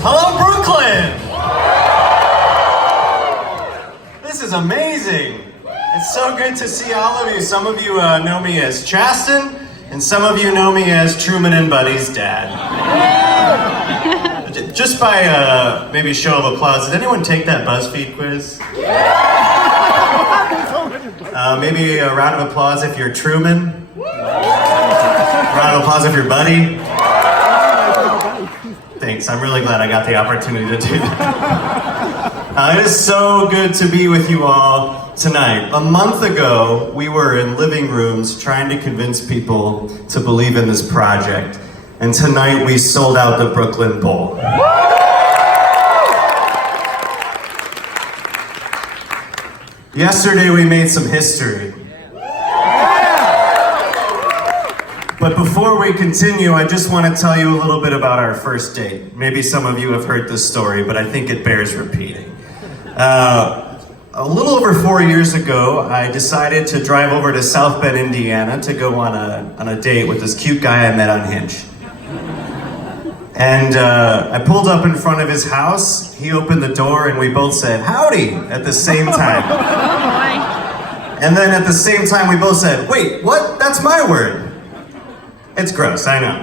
Hello, Brooklyn! This is amazing. It's so good to see all of you. Some of you know me as Chasten, and some of you know me as Truman and Buddy's dad. Just by maybe show of applause, did anyone take that BuzzFeed quiz? Maybe a round of applause if you're Truman. Round of applause if you're Buddy. Thanks, I'm really glad I got the opportunity to do that. It is so good to be with you all tonight. A month ago, we were in living rooms trying to convince people to believe in this project. And tonight we sold out the Brooklyn Bowl. Yesterday we made some history. But before we continue, I just want to tell you a little bit about our first date. Maybe some of you have heard this story, but I think it bears repeating. A little over 4 years ago, I decided to drive over to South Bend, Indiana to go on a date with this cute guy I met on Hinge. And I pulled up in front of his house, he opened the door, and we both said, "Howdy," at the same time. And then at the same time, we both said, "Wait, what? That's my word." It's gross, I know.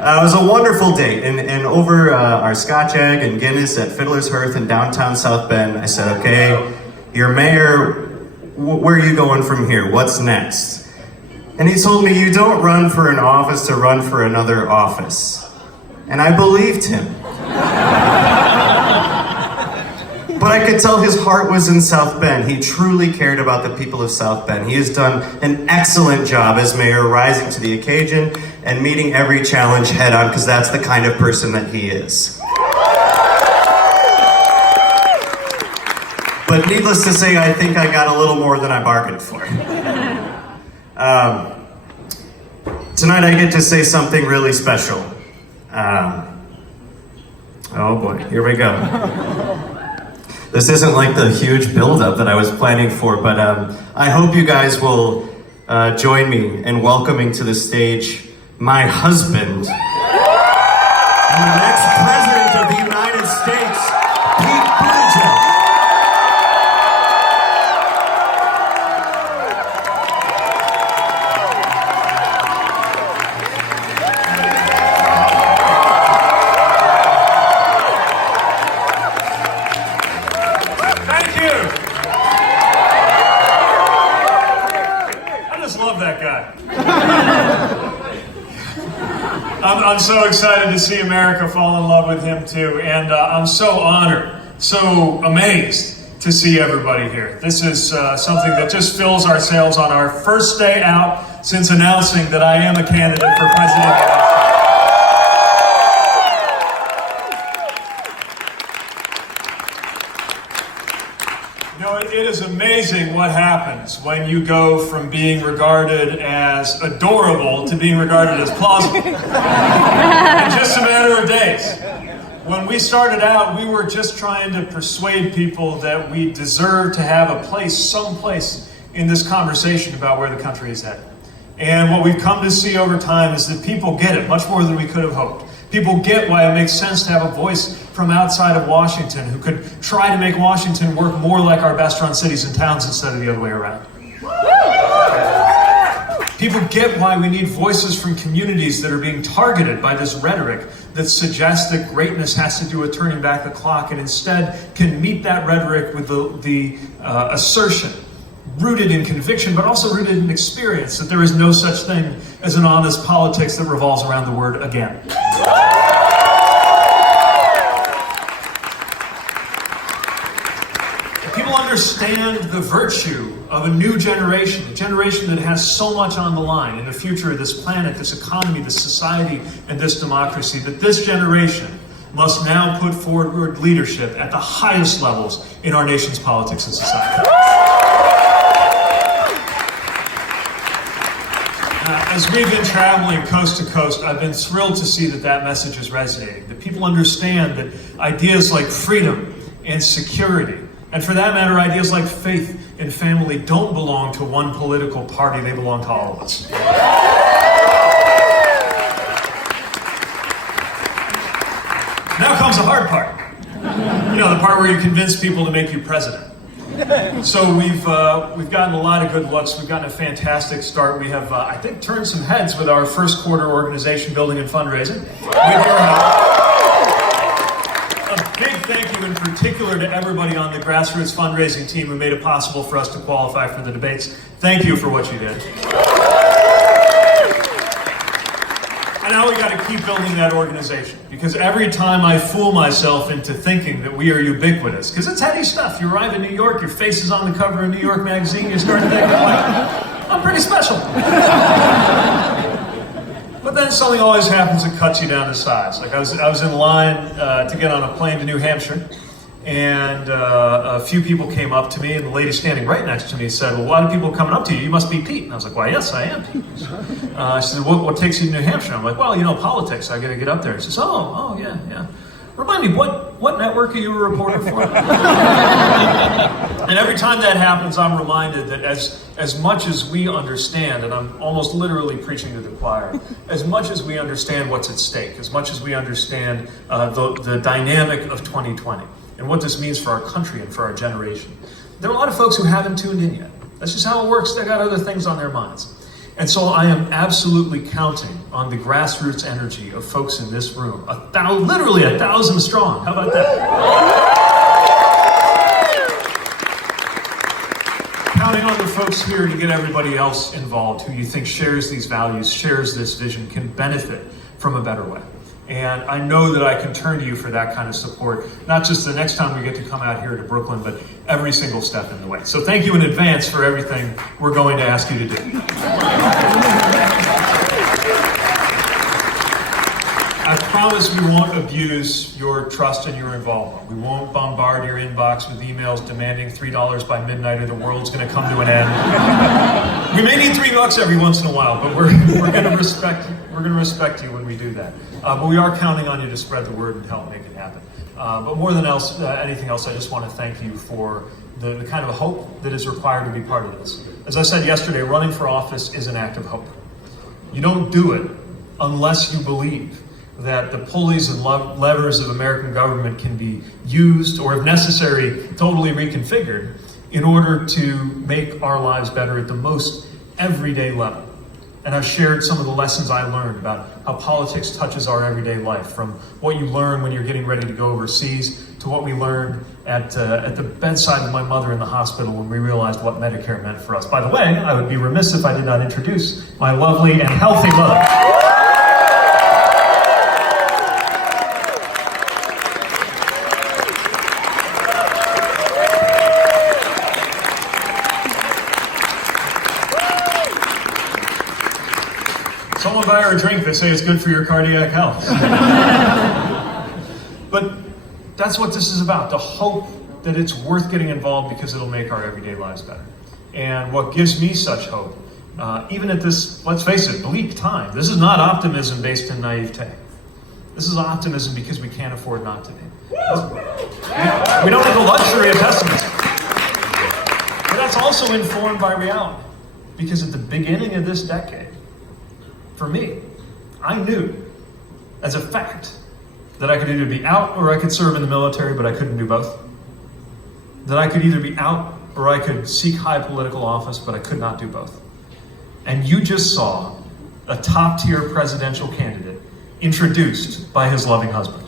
It was a wonderful date, and over our Scotch egg and Guinness at Fiddler's Hearth in downtown South Bend, I said, "Okay, you're mayor, where are you going from here? What's next?" And he told me, "You don't run for an office to run for another office." And I believed him. But I could tell his heart was in South Bend. He truly cared about the people of South Bend. He has done an excellent job as mayor, rising to the occasion and meeting every challenge head on, because that's the kind of person that he is. But needless to say, I think I got a little more than I bargained for. Tonight I get to say something really special. Oh boy, here we go. This isn't like the huge buildup that I was planning for, but I hope you guys will join me in welcoming to the stage my husband and the next president of the United States, Pete Buttigieg. I'm so excited to see America fall in love with him too, and I'm so honored, so amazed to see everybody here. This is something that just fills our sails on our first day out since announcing that I am a candidate for president of the United States. You know, it is amazing what happens when you go from being regarded as adorable to being regarded as plausible in just a matter of days. When we started out, we were just trying to persuade people that we deserve to have a place, someplace in this conversation about where the country is headed. And what we've come to see over time is that people get it much more than we could have hoped. People get why it makes sense to have a voice from outside of Washington who could try to make Washington work more like our best-run cities and towns instead of the other way around. People get why we need voices from communities that are being targeted by this rhetoric that suggests that greatness has to do with turning back the clock, and instead can meet that rhetoric with the assertion rooted in conviction, but also rooted in experience, that there is no such thing as an honest politics that revolves around the word again. People understand the virtue of a new generation, a generation that has so much on the line in the future of this planet, this economy, this society, and this democracy, that this generation must now put forward leadership at the highest levels in our nation's politics and society. As we've been traveling coast to coast, I've been thrilled to see that message is resonating, that people understand that ideas like freedom and security, and for that matter, ideas like faith and family, don't belong to one political party, they belong to all of us. Now comes the hard part. You know, the part where you convince people to make you president. So we've gotten a lot of good looks. We've gotten a fantastic start. We have, I think, turned some heads with our first quarter organization building and fundraising. With your help. A big thank you in particular to everybody on the grassroots fundraising team who made it possible for us to qualify for the debates. Thank you for what you did. And now we got to keep building that organization, because every time I fool myself into thinking that we are ubiquitous, because it's heady stuff. You arrive in New York, your face is on the cover of New York Magazine, you start thinking like, I'm pretty special. But then something always happens that cuts you down to size. Like I was in line to get on a plane to New Hampshire, and a few people came up to me, and the lady standing right next to me said, well, a lot of people are coming up to you. You must be Pete. And I was like, well, yes, I am Pete. She said, what takes you to New Hampshire? I'm like, well, you know, politics. I got to get up there. She says, oh, yeah. Remind me, what network are you a reporter for? And every time that happens, I'm reminded that as much as we understand, and I'm almost literally preaching to the choir, as much as we understand what's at stake, as much as we understand the dynamic of 2020, and what this means for our country and for our generation, there are a lot of folks who haven't tuned in yet. That's just how it works. They got other things on their minds. And so I am absolutely counting on the grassroots energy of folks in this room, literally 1,000 strong. How about that? Counting on the folks here to get everybody else involved who you think shares these values, shares this vision, can benefit from a better way. And I know that I can turn to you for that kind of support, not just the next time we get to come out here to Brooklyn, but every single step in the way. So thank you in advance for everything we're going to ask you to do. I promise we won't abuse your trust and your involvement. We won't bombard your inbox with emails demanding $3 by midnight or the world's going to come to an end. We may need $3 every once in a while, but we're going to respect you. We're going to respect you when we do that. But we are counting on you to spread the word and help make it happen. But more than anything else, I just want to thank you for the kind of hope that is required to be part of this. As I said yesterday, running for office is an act of hope. You don't do it unless you believe that the pulleys and levers of American government can be used, or if necessary, totally reconfigured in order to make our lives better at the most everyday level. And I've shared some of the lessons I learned about how politics touches our everyday life, from what you learn when you're getting ready to go overseas to what we learned at the bedside of my mother in the hospital when we realized what Medicare meant for us. By the way, I would be remiss if I did not introduce my lovely and healthy mother. Someone buy her a drink, they say it's good for your cardiac health. But that's what this is about, the hope that it's worth getting involved because it'll make our everyday lives better. And what gives me such hope, even at this, let's face it, bleak time, this is not optimism based in naivete. This is optimism because we can't afford not to be. We don't have the luxury of pessimism. But that's also informed by reality. Because at the beginning of this decade, for me, I knew as a fact that I could either be out or I could serve in the military, but I couldn't do both. That I could either be out or I could seek high political office, but I could not do both. And you just saw a top-tier presidential candidate introduced by his loving husband.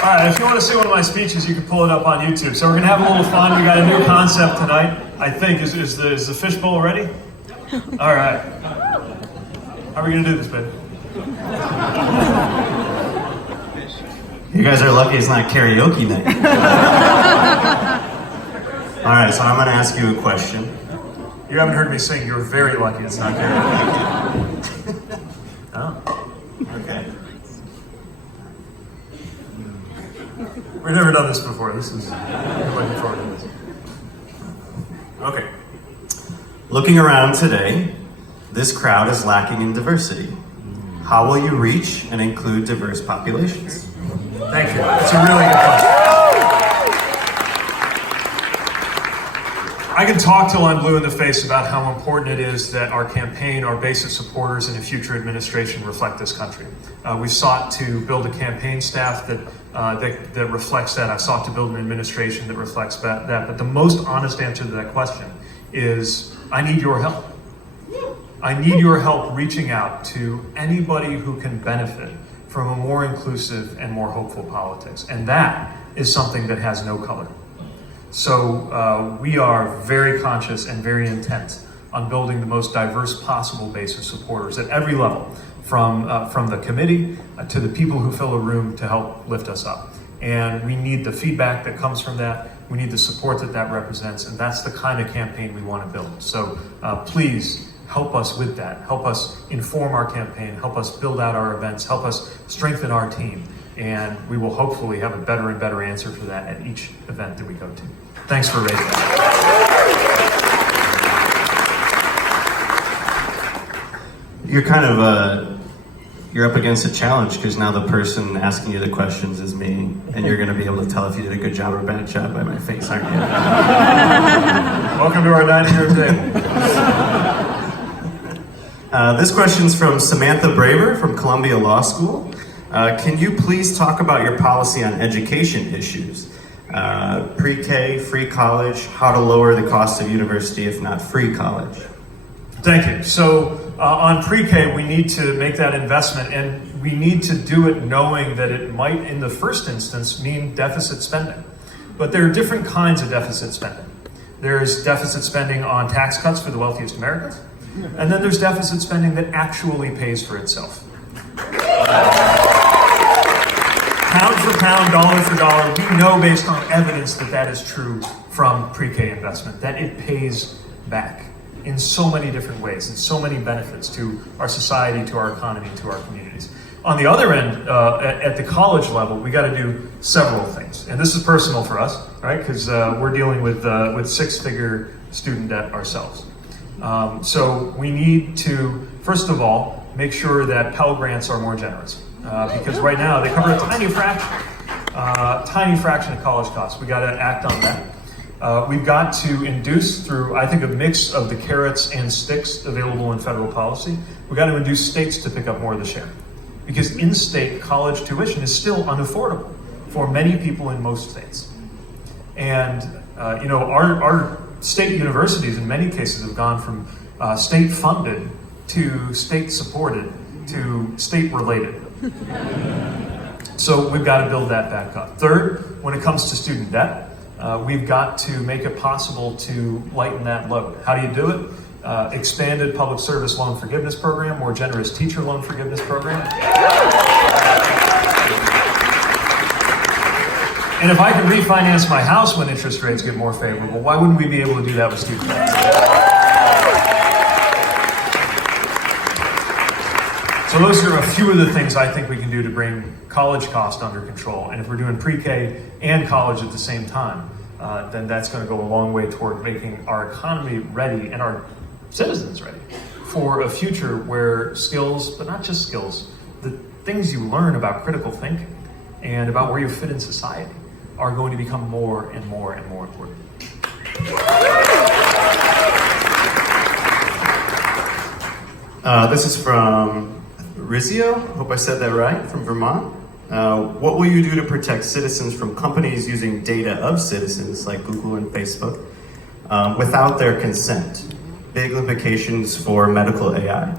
All right, if you want to see one of my speeches, you can pull it up on YouTube. So we're going to have a little fun. We got a new concept tonight, I think. Is the fishbowl ready? All right. How are we going to do this, baby? You guys are lucky it's not karaoke night. All right, so I'm going to ask you a question. You haven't heard me sing. You're very lucky it's not karaoke. Oh, okay. We've never done this before. This is looking forward to this. Okay. Looking around today, this crowd is lacking in diversity. How will you reach and include diverse populations? Thank you. It's a really good question. I can talk till I'm blue in the face about how important it is that our campaign, our base of supporters, and a future administration reflect this country. We sought to build a campaign staff that reflects that. I've sought to build an administration that reflects that. But the most honest answer to that question is, I need your help. I need your help reaching out to anybody who can benefit from a more inclusive and more hopeful politics. And that is something that has no color. So we are very conscious and very intent on building the most diverse possible base of supporters at every level, from the committee to the people who fill a room to help lift us up. And we need the feedback that comes from that. We need the support that represents, and that's the kind of campaign we want to build. So please help us with that. Help us inform our campaign, help us build out our events, help us strengthen our team. And we will hopefully have a better and better answer for that at each event that we go to. Thanks for raising that. You're kind of, you're up against a challenge because now the person asking you the questions is me, and you're going to be able to tell if you did a good job or a bad job by my face, aren't you? Welcome to our dining room table. This question's from Samantha Braver from Columbia Law School. Can you please talk about your policy on education issues? Pre-K, free college, how to lower the cost of university if not free college? Thank you. So on pre-K, we need to make that investment, and we need to do it knowing that it might, in the first instance, mean deficit spending. But there are different kinds of deficit spending. There's deficit spending on tax cuts for the wealthiest Americans, and then there's deficit spending that actually pays for itself. Pound for pound, dollar for dollar, we know based on evidence that is true from pre-K investment, that it pays back in so many different ways, and so many benefits to our society, to our economy, to our communities. On the other end, at the college level, we got to do several things. And this is personal for us, right? Because we're dealing with six-figure student debt ourselves. So we need to, first of all, make sure that Pell Grants are more generous. Because right now they cover a tiny fraction of college costs. We got to act on that. We've got to induce through, I think, a mix of the carrots and sticks available in federal policy. We've got to induce states to pick up more of the share. Because in-state college tuition is still unaffordable for many people in most states. And our state universities in many cases have gone from state-funded to state-supported to state-related. So we've got to build that back up. Third, when it comes to student debt, we've got to make it possible to lighten that load. How do you do it? Expanded public service loan forgiveness program, more generous teacher loan forgiveness program. And if I can refinance my house when interest rates get more favorable, why wouldn't we be able to do that with student debt? So those are a few of the things I think we can do to bring college cost under control. And if we're doing pre-K and college at the same time, then that's going to go a long way toward making our economy ready and our citizens ready for a future where skills, but not just skills, the things you learn about critical thinking and about where you fit in society are going to become more and more and more important. This is from Rizio, hope I said that right, from Vermont. What will you do to protect citizens from companies using data of citizens like Google and Facebook without their consent? Big implications for medical AI.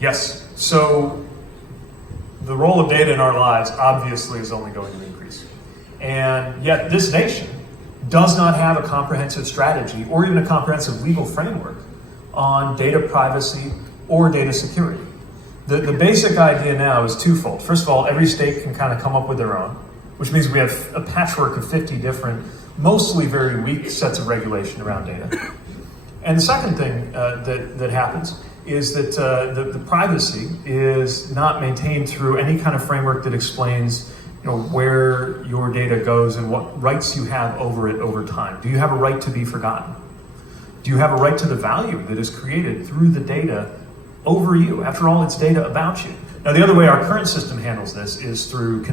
Yes, so the role of data in our lives obviously is only going to increase. And yet this nation does not have a comprehensive strategy or even a comprehensive legal framework on data privacy or data security. The basic idea now is twofold. First of all, every state can kind of come up with their own, which means we have a patchwork of 50 different, mostly very weak sets of regulation around data. And the second thing that happens is that the privacy is not maintained through any kind of framework that explains where your data goes and what rights you have over it over time. Do you have a right to be forgotten? Do you have a right to the value that is created through the data over you? After all, it's data about you. Now, the other way our current system handles this is through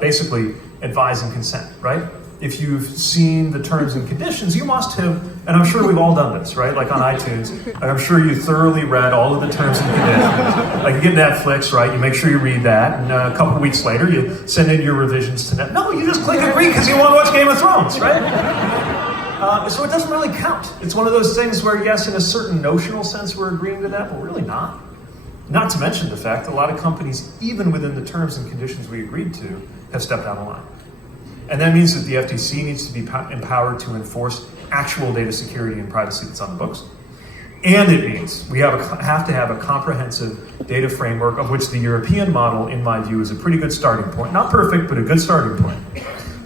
basically advise and consent, right? If you've seen the terms and conditions, you must have, and I'm sure we've all done this, right? Like on iTunes, I'm sure you thoroughly read all of the terms and conditions. Like you get Netflix, right? You make sure you read that, and a couple weeks later, you send in your revisions to Netflix. No, you just click agree because you want to watch Game of Thrones, right? So it doesn't really count. It's one of those things where, yes, in a certain notional sense, we're agreeing to that, but we're really not. Not to mention the fact that a lot of companies, even within the terms and conditions we agreed to, have stepped out of line. And that means that the FTC needs to be empowered to enforce actual data security and privacy that's on the books. And it means we have to have a comprehensive data framework, of which the European model, in my view, is a pretty good starting point. Not perfect, but a good starting point.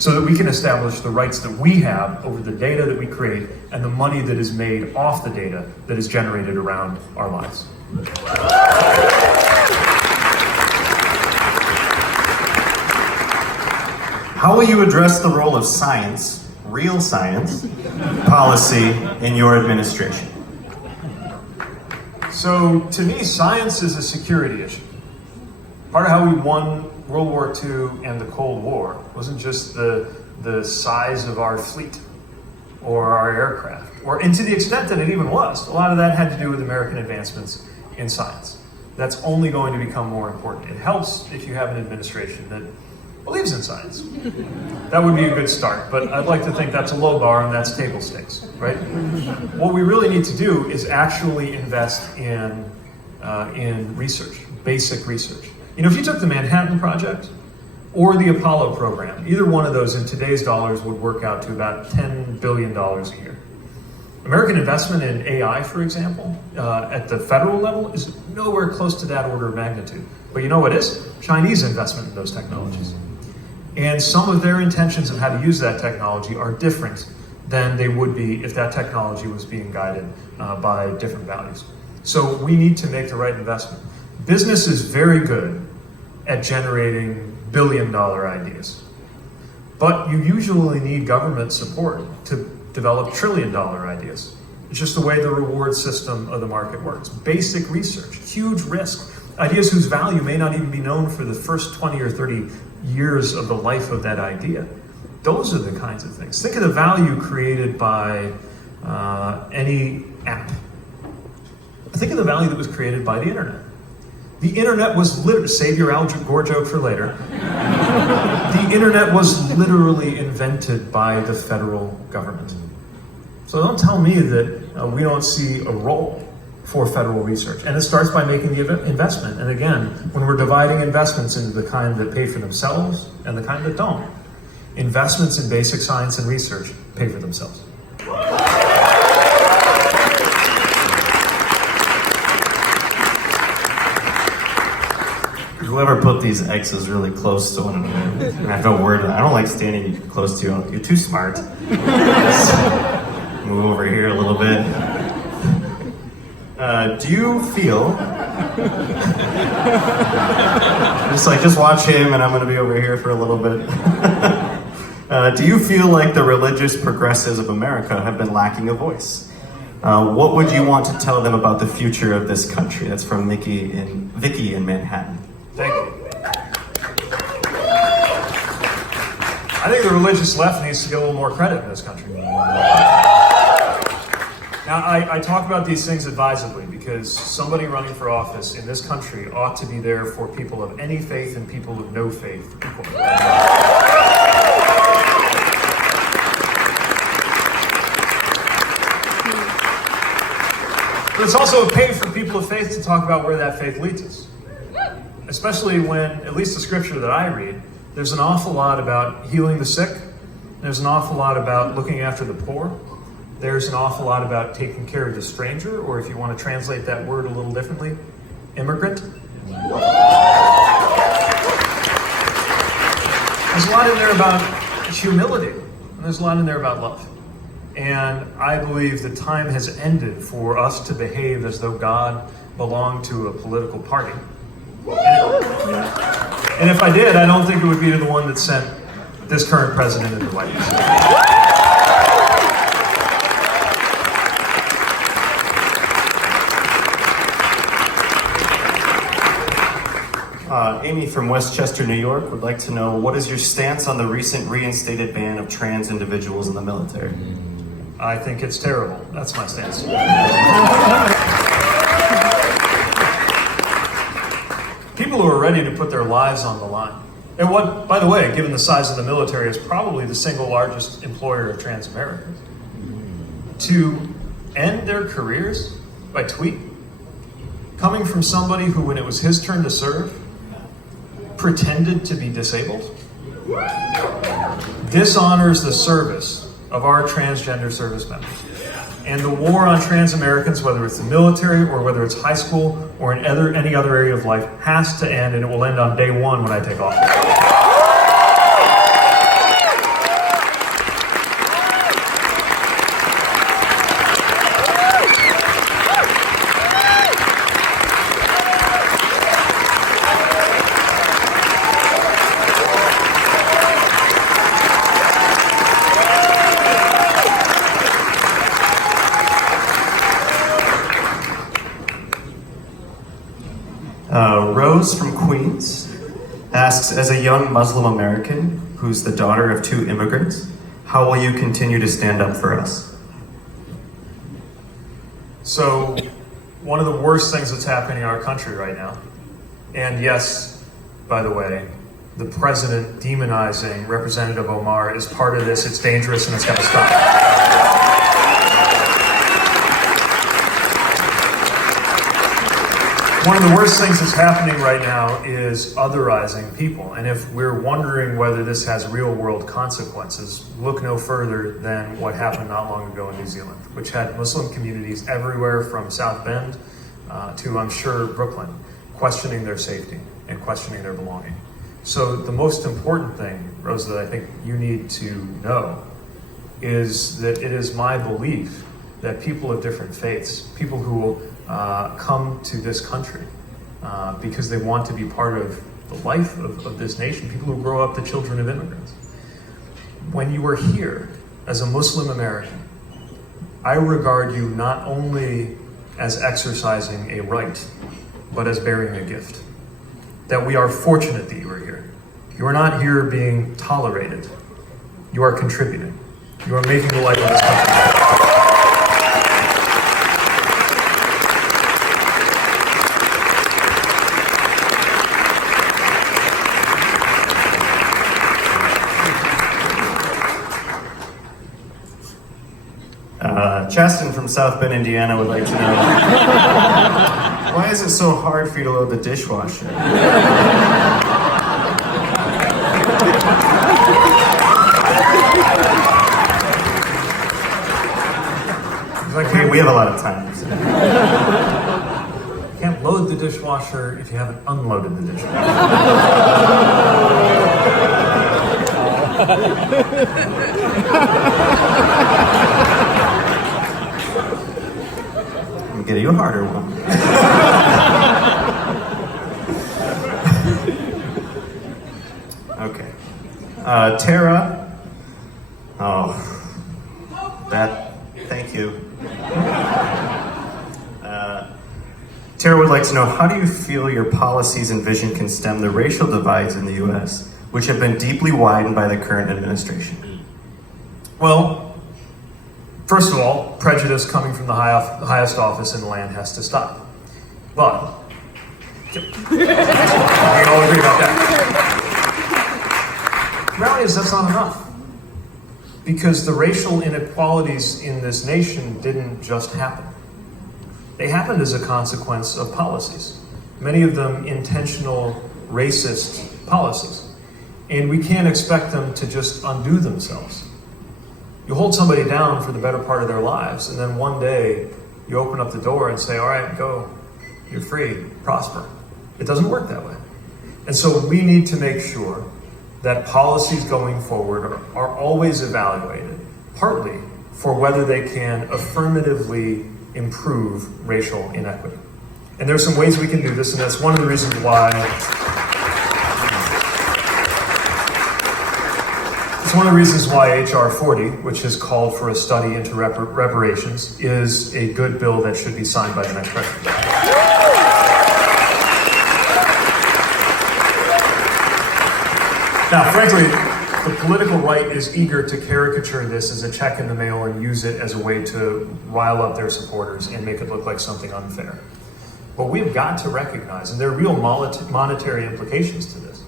So that we can establish the rights that we have over the data that we create and the money that is made off the data that is generated around our lives. How will you address the role of science, real science, policy in your administration? So, to me, science is a security issue. Part of how we won World War II and the Cold War wasn't just the size of our fleet or our aircraft, and to the extent that it even was. A lot of that had to do with American advancements in science. That's only going to become more important. It helps if you have an administration that believes in science. That would be a good start, but I'd like to think that's a low bar and that's table stakes, right? What we really need to do is actually invest in research, basic research. If you took the Manhattan Project or the Apollo program, either one of those in today's dollars would work out to about $10 billion a year. American investment in AI, for example, at the federal level is nowhere close to that order of magnitude. But you know what is? Chinese investment in those technologies. And some of their intentions of how to use that technology are different than they would be if that technology was being guided by different values. So we need to make the right investment. Business is very good at generating billion-dollar ideas. But you usually need government support to develop trillion-dollar ideas. It's just the way the reward system of the market works. Basic research, huge risk, ideas whose value may not even be known for the first 20 or 30 years of the life of that idea. Those are the kinds of things. Think of the value created by any app. Think of the value that was created by the internet. The internet was literally, save your Al Gore joke for later. The internet was literally invented by the federal government. So don't tell me that we don't see a role for federal research. And it starts by making the investment. And again, when we're dividing investments into the kind that pay for themselves and the kind that don't, investments in basic science and research pay for themselves. Whoever put these X's really close to one another, and I have no word. I don't like standing close to you. You're too smart. Just move over here a little bit. Do you feel just watch him, and I'm going to be over here for a little bit. Do you feel like the religious progressives of America have been lacking a voice? What would you want to tell them about the future of this country? That's from Vicky in Manhattan. Thank you. I think the religious left needs to get a little more credit in this country. Now, I talk about these things advisedly because somebody running for office in this country ought to be there for people of any faith and people of no faith equally. But it's also okay for people of faith to talk about where that faith leads us. Especially when, at least the scripture that I read, there's an awful lot about healing the sick. There's an awful lot about looking after the poor. There's an awful lot about taking care of the stranger, or if you want to translate that word a little differently, immigrant. There's a lot in there about humility, and there's a lot in there about love. And I believe the time has ended for us to behave as though God belonged to a political party And if I did, I don't think it would be to the one that sent this current president into the White House. Amy from Westchester, New York would like to know, what is your stance on the recent reinstated ban of trans individuals in the military? I think it's terrible. That's my stance. People who are ready to put their lives on the line. And what, by the way, given the size of the military, is probably the single largest employer of trans Americans, to end their careers by tweet, coming from somebody who, when it was his turn to serve, pretended to be disabled, dishonors the service of our transgender service members. And the war on trans Americans, whether it's the military or whether it's high school or in any other area of life, has to end, and it will end on day one when I take office. Rose from Queens asks, as a young Muslim American who's the daughter of 2 immigrants, how will you continue to stand up for us? So, one of the worst things that's happening in our country right now, and yes, by the way, the president demonizing Representative Omar is part of this. It's dangerous and it's got to stop. One of the worst things that's happening right now is otherizing people. And if we're wondering whether this has real world consequences, look no further than what happened not long ago in New Zealand, which had Muslim communities everywhere from South Bend to, I'm sure, Brooklyn, questioning their safety and questioning their belonging. So the most important thing, Rosa, that I think you need to know is that it is my belief that people of different faiths, people who will come to this country because they want to be part of the life of this nation, people who grow up the children of immigrants. When you are here as a Muslim American, I regard you not only as exercising a right, but as bearing a gift. That we are fortunate that you are here. You are not here being tolerated. You are contributing. You are making the life of this country better. Chaston from South Bend, Indiana would like to know, why is it so hard for you to load the dishwasher? We have a lot of time. So. You can't load the dishwasher if you haven't unloaded the dishwasher. I'm getting you a harder one. Okay. Tara. Oh. Thank you. Tara would like to know, how do you feel your policies and vision can stem the racial divides in the U.S., which have been deeply widened by the current administration? Well, first of all, prejudice coming from the highest office in the land has to stop. But, we all agree about that. The reality is that's not enough. Because the racial inequalities in this nation didn't just happen. They happened as a consequence of policies. Many of them intentional racist policies. And we can't expect them to just undo themselves. You hold somebody down for the better part of their lives, and then one day you open up the door and say, all right, go, you're free, prosper. It doesn't work that way. And so we need to make sure that policies going forward are always evaluated, partly for whether they can affirmatively improve racial inequity. And there's some ways we can do this, and that's one of the reasons why. It's one of the reasons why H.R. 40, which has called for a study into reparations, is a good bill that should be signed by the next president. Now, frankly, the political right is eager to caricature this as a check in the mail and use it as a way to rile up their supporters and make it look like something unfair. But we've got to recognize, and there are real monetary implications to this,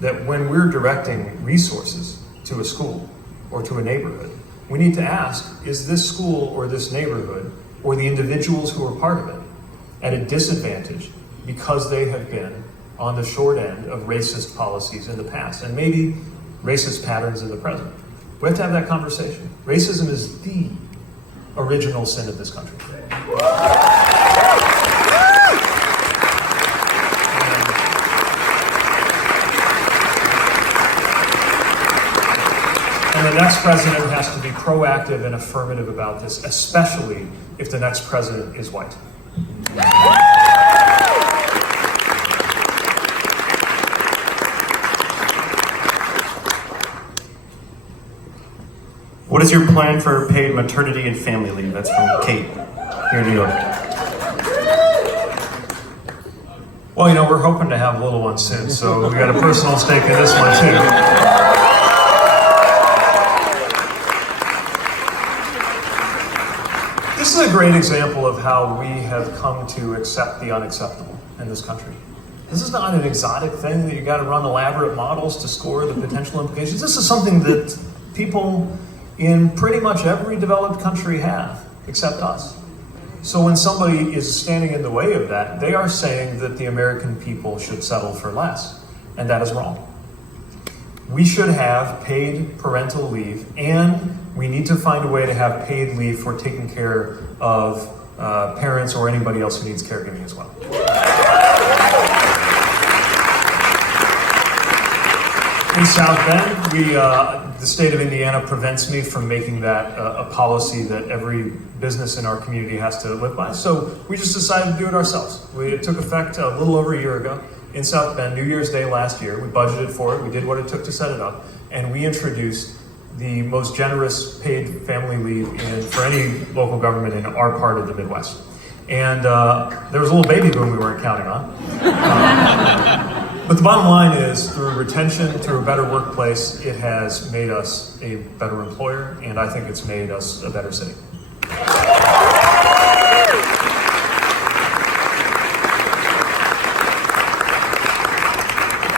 that when we're directing resources to a school or to a neighborhood, we need to ask, is this school or this neighborhood or the individuals who are part of it at a disadvantage because they have been on the short end of racist policies in the past and maybe racist patterns in the present? We have to have that conversation. Racism is the original sin of this country. And the next president has to be proactive and affirmative about this, especially if the next president is white. What is your plan for paid maternity and family leave? That's from Kate, here in New York. Well, you know, we're hoping to have little ones soon, so we got a personal stake in this one too. This is a great example of how we have come to accept the unacceptable in this country. This is not an exotic thing that you got to run elaborate models to score the potential implications. This is something that people in pretty much every developed country have, except us. So when somebody is standing in the way of that, they are saying that the American people should settle for less, and that is wrong. We should have paid parental leave, and we need to find a way to have paid leave for taking care of parents or anybody else who needs caregiving as well. In South Bend, the state of Indiana prevents me from making that a policy that every business in our community has to live by. So we just decided to do it ourselves. It took effect a little over a year ago in South Bend, New Year's Day last year. We budgeted for it. We did what it took to set it up. And we introduced the most generous paid family leave for any local government in our part of the Midwest. And there was a little baby boom we weren't counting on. But the bottom line is, through retention, through a better workplace, it has made us a better employer, and I think it's made us a better city.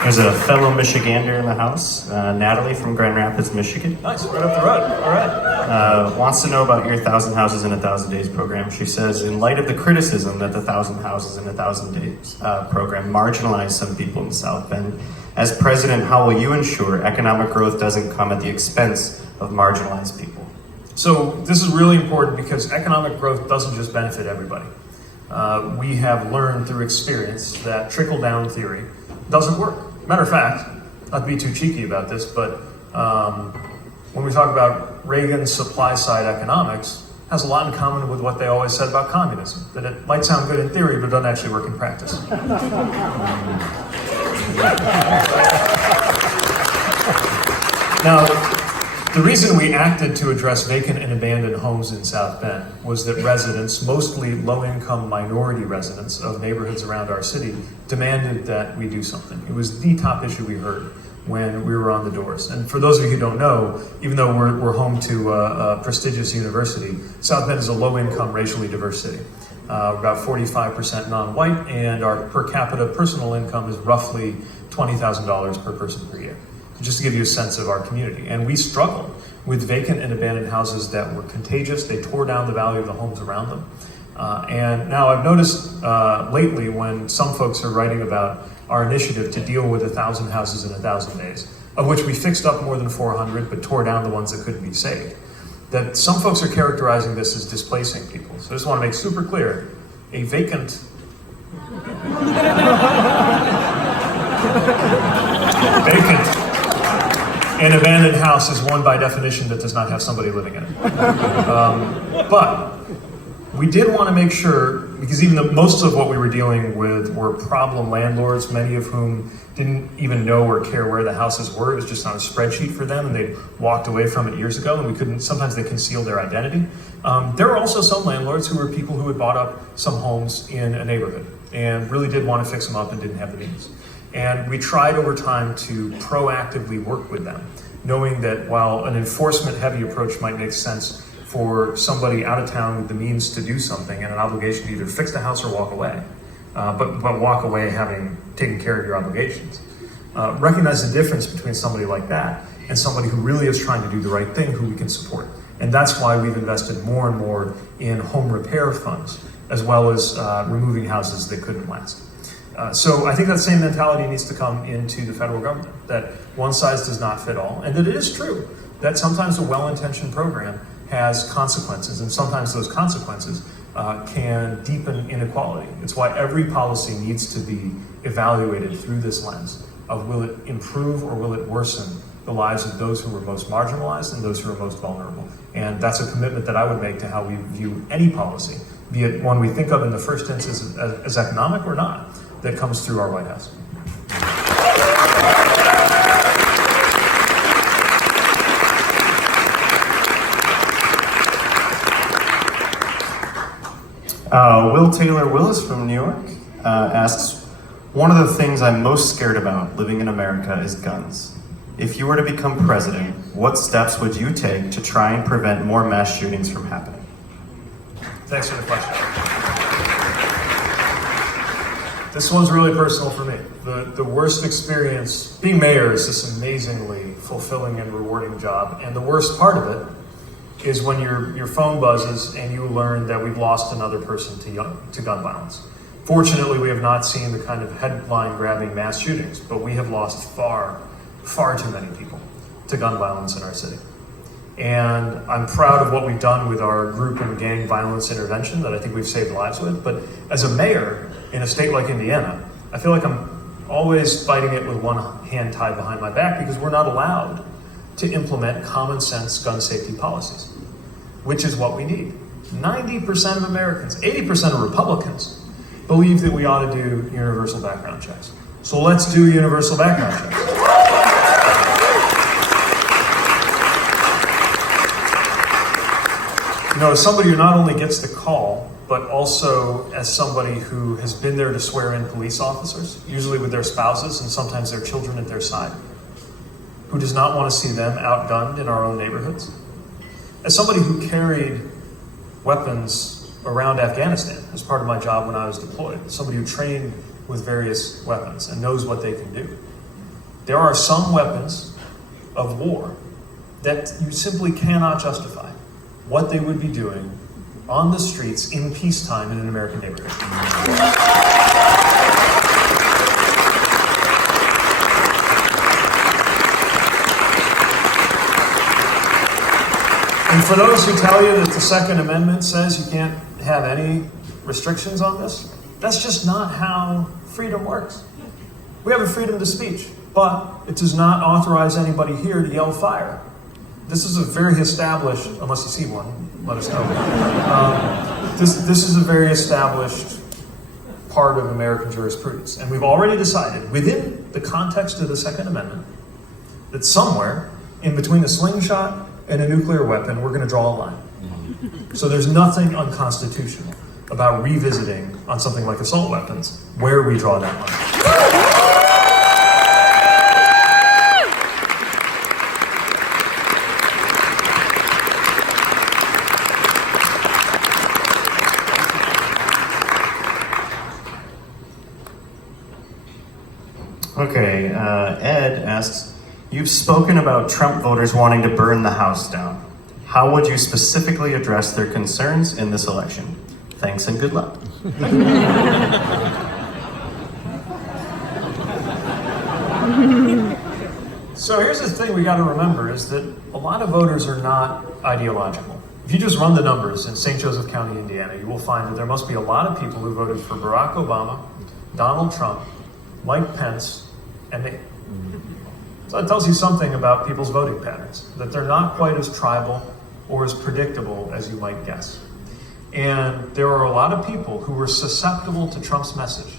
There's a fellow Michigander in the house, Natalie from Grand Rapids, Michigan. Nice, right up the road. All right. Wants to know about your 1,000 Houses in 1,000 Days program. She says, in light of the criticism that the 1,000 Houses in 1,000 Days program marginalized some people in South Bend, as president, how will you ensure economic growth doesn't come at the expense of marginalized people? So this is really important because economic growth doesn't just benefit everybody. We have learned through experience that trickle-down theory doesn't work. Matter of fact, not to be too cheeky about this, but when we talk about Reagan's supply-side economics, it has a lot in common with what they always said about communism, that it might sound good in theory, but doesn't actually work in practice. Now, the reason we acted to address vacant and abandoned homes in South Bend was that residents, mostly low-income minority residents of neighborhoods around our city, demanded that we do something. It was the top issue we heard when we were on the doors. And for those of you who don't know, even though we're home to a prestigious university, South Bend is a low-income, racially diverse city. About 45% non-white, and our per capita personal income is roughly $20,000 per person per year. Just to give you a sense of our community. And we struggled with vacant and abandoned houses that were contagious. They tore down the value of the homes around them. And now I've noticed lately when some folks are writing about our initiative to deal with 1,000 houses in 1,000 days, of which we fixed up more than 400, but tore down the ones that couldn't be saved, that some folks are characterizing this as displacing people. So I just want to make super clear, a vacant an abandoned house is one by definition that does not have somebody living in it. But We did want to make sure, because even though most of what we were dealing with were problem landlords, many of whom didn't even know or care where the houses were. It was just on a spreadsheet for them, and they walked away from it years ago, and we couldn't, sometimes they concealed their identity. There were also some landlords who were people who had bought up some homes in a neighborhood and really did want to fix them up and didn't have the means. And we tried over time to proactively work with them, knowing that while an enforcement-heavy approach might make sense for somebody out of town with the means to do something and an obligation to either fix the house or walk away, but walk away having taken care of your obligations. Recognize the difference between somebody like that and somebody who really is trying to do the right thing, who we can support. And that's why we've invested more and more in home repair funds, as well as removing houses that couldn't last. So I think that same mentality needs to come into the federal government, that one size does not fit all, and that it is true that sometimes a well-intentioned program has consequences, and sometimes those consequences can deepen inequality. It's why every policy needs to be evaluated through this lens of will it improve or will it worsen the lives of those who are most marginalized and those who are most vulnerable. And that's a commitment that I would make to how we view any policy, be it one we think of in the first instance as economic or not, that comes through our White House. Will Taylor Willis from New York asks, one of the things I'm most scared about living in America is guns. If you were to become president, what steps would you take to try and prevent more mass shootings from happening? Thanks for the question. This one's really personal for me. The worst experience, being mayor is this amazingly fulfilling and rewarding job, and the worst part of it is when your phone buzzes and you learn that we've lost another person to gun violence. Fortunately, we have not seen the kind of headline-grabbing mass shootings, but we have lost far, far too many people to gun violence in our city. And I'm proud of what we've done with our group and gang violence intervention that I think we've saved lives with. But as a mayor in a state like Indiana, I feel like I'm always fighting it with one hand tied behind my back because we're not allowed to implement common sense gun safety policies, which is what we need. 90% of Americans, 80% of Republicans believe that we ought to do universal background checks. So let's do universal background checks. You know, as somebody who not only gets the call, but also as somebody who has been there to swear in police officers, usually with their spouses and sometimes their children at their side, who does not want to see them outgunned in our own neighborhoods. As somebody who carried weapons around Afghanistan as part of my job when I was deployed, somebody who trained with various weapons and knows what they can do. There are some weapons of war that you simply cannot justify what they would be doing on the streets in peacetime in an American neighborhood. And for those who tell you that the Second Amendment says you can't have any restrictions on this, that's just not how freedom works. We have a freedom to speech, but it does not authorize anybody here to yell fire. This is a very established, unless you see one, let us know. This is a very established part of American jurisprudence. And we've already decided, within the context of the Second Amendment, that somewhere in between the slingshot and a nuclear weapon, we're going to draw a line. So there's nothing unconstitutional about revisiting on something like assault weapons where we draw that line. Okay, Ed asks, you've spoken about Trump voters wanting to burn the house down. How would you specifically address their concerns in this election? Thanks and good luck. So here's the thing we got to remember is that a lot of voters are not ideological. If you just run the numbers in St. Joseph County, Indiana, you will find that there must be a lot of people who voted for Barack Obama, Donald Trump, Mike Pence, and me. So it tells you something about people's voting patterns, that they're not quite as tribal or as predictable as you might guess. And there are a lot of people who were susceptible to Trump's message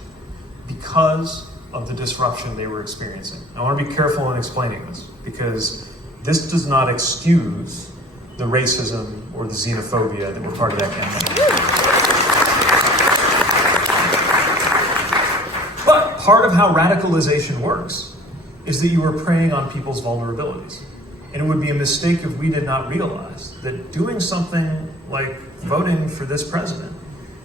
because of the disruption they were experiencing. I want to be careful in explaining this, because this does not excuse the racism or the xenophobia that were part of that campaign. But part of how radicalization works is that you are preying on people's vulnerabilities. And it would be a mistake if we did not realize that doing something like voting for this president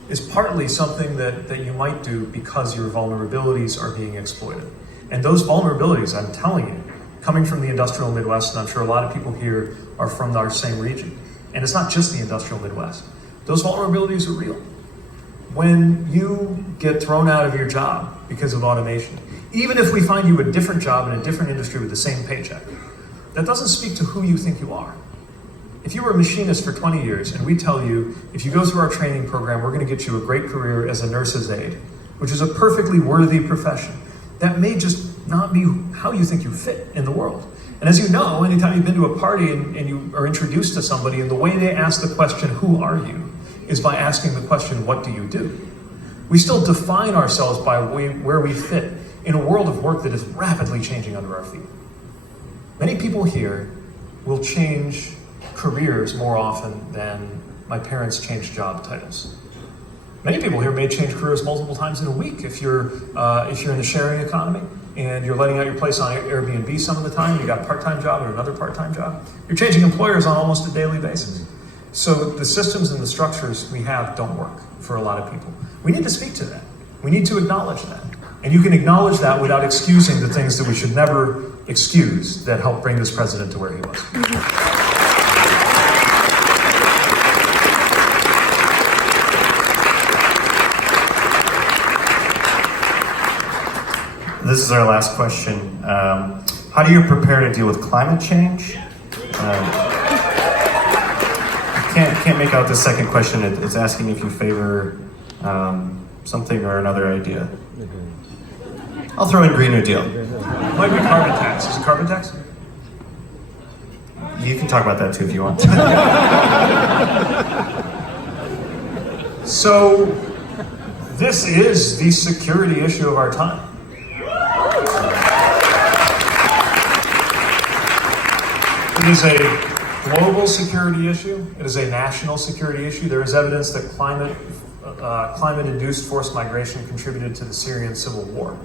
is partly something that you might do because your vulnerabilities are being exploited. And those vulnerabilities, I'm telling you, coming from the industrial Midwest, and I'm sure a lot of people here are from our same region, and it's not just the industrial Midwest, those vulnerabilities are real. When you get thrown out of your job because of automation, even if we find you a different job in a different industry with the same paycheck, that doesn't speak to who you think you are. If you were a machinist for 20 years and we tell you, if you go through our training program, we're going to get you a great career as a nurse's aide, which is a perfectly worthy profession, that may just not be how you think you fit in the world. And as you know, anytime you've been to a party and you are introduced to somebody, and the way they ask the question, who are you, is by asking the question, what do you do? We still define ourselves by where we fit in a world of work that is rapidly changing under our feet. Many people here will change careers more often than my parents changed job titles. Many people here may change careers multiple times in a week if you're in the sharing economy and you're letting out your place on Airbnb some of the time, you got a part-time job or another part-time job. You're changing employers on almost a daily basis. So the systems and the structures we have don't work for a lot of people. We need to speak to that. We need to acknowledge that. And you can acknowledge that without excusing the things that we should never excuse that helped bring this president to where he was. This is our last question. How do you prepare to deal with climate change? Can't make out the second question. It's asking if you favor something or another idea. I'll throw in Green New Deal. Might be carbon tax. Is it carbon tax? You can talk about that too if you want. So, this is the security issue of our time. It is a global security issue. It is a national security issue. There is evidence that climate-induced forced migration contributed to the Syrian civil war.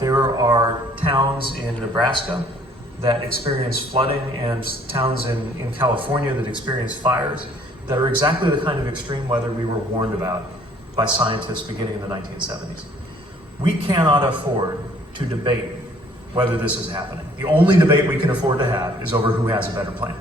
There are towns in Nebraska that experience flooding and towns in California that experience fires that are exactly the kind of extreme weather we were warned about by scientists beginning in the 1970s. We cannot afford to debate whether this is happening. The only debate we can afford to have is over who has a better plan.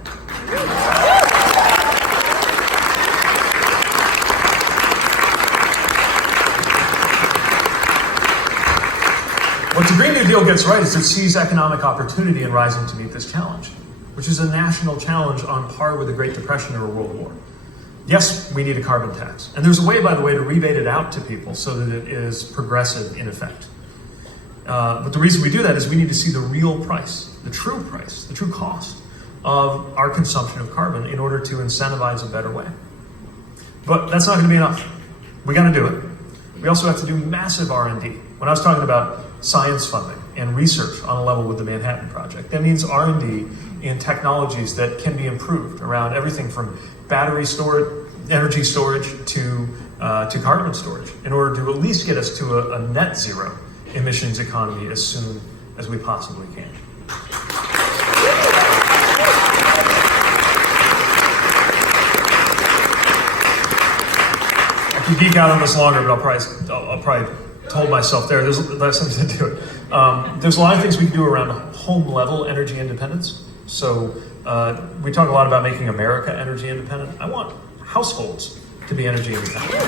What the Green New Deal gets right is it sees economic opportunity in rising to meet this challenge, which is a national challenge on par with the Great Depression or a World War. Yes, we need a carbon tax. And there's a way, by the way, to rebate it out to people so that it is progressive in effect. But the reason we do that is we need to see the real price, the true cost of our consumption of carbon in order to incentivize a better way. But that's not going to be enough. We got to do it. We also have to do massive R&D. When I was talking about science funding and research on a level with the Manhattan Project, that means R&D in technologies that can be improved around everything from battery storage, energy storage, to carbon storage in order to at least get us to a net zero emissions economy as soon as we possibly can. I could geek out on this longer, but I'll probably told myself there's something to do it. There's a lot of things we can do around home level energy independence. So we talk a lot about making America energy independent. I want households to be energy independent.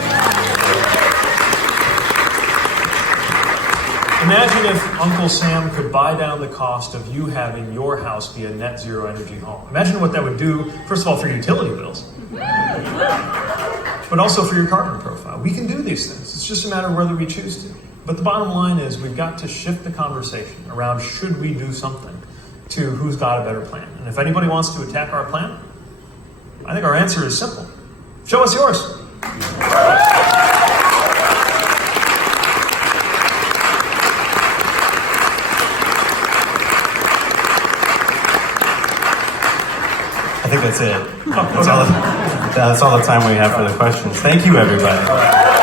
Imagine if Uncle Sam could buy down the cost of you having your house be a net zero energy home. Imagine what that would do, first of all, for your utility bills, but also for your carbon profile. We can do these things. It's just a matter of whether we choose to. But the bottom line is we've got to shift the conversation around should we do something to who's got a better plan. And if anybody wants to attack our plan, I think our answer is simple. Show us yours. I think that's it. That's all the time we have for the questions. Thank you, everybody.